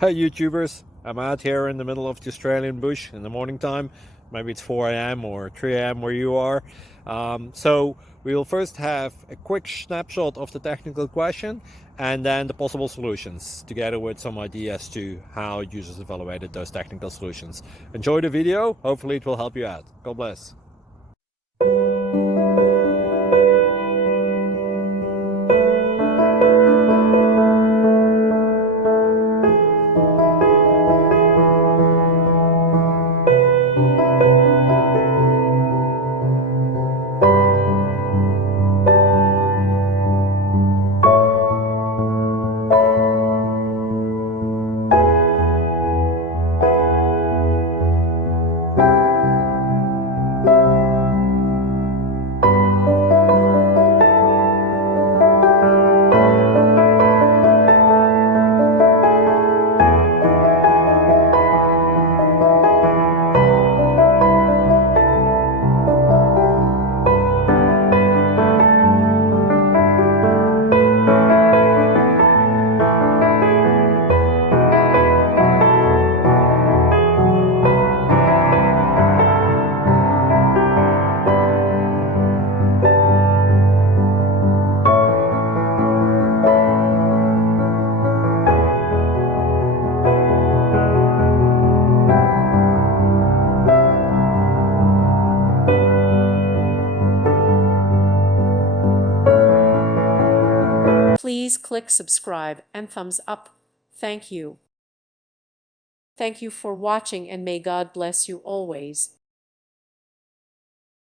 Hey YouTubers, I'm out here in the middle of the Australian bush in the morning time. Maybe it's 4 a.m. or 3 a.m. where you are. So we will first have a quick snapshot of the technical question and then the possible solutions, together with some ideas to how users evaluated those technical solutions. Enjoy the video, hopefully it will help you out. God bless. Please click subscribe and thumbs up. Thank you. Thank you for watching, and may God bless you always.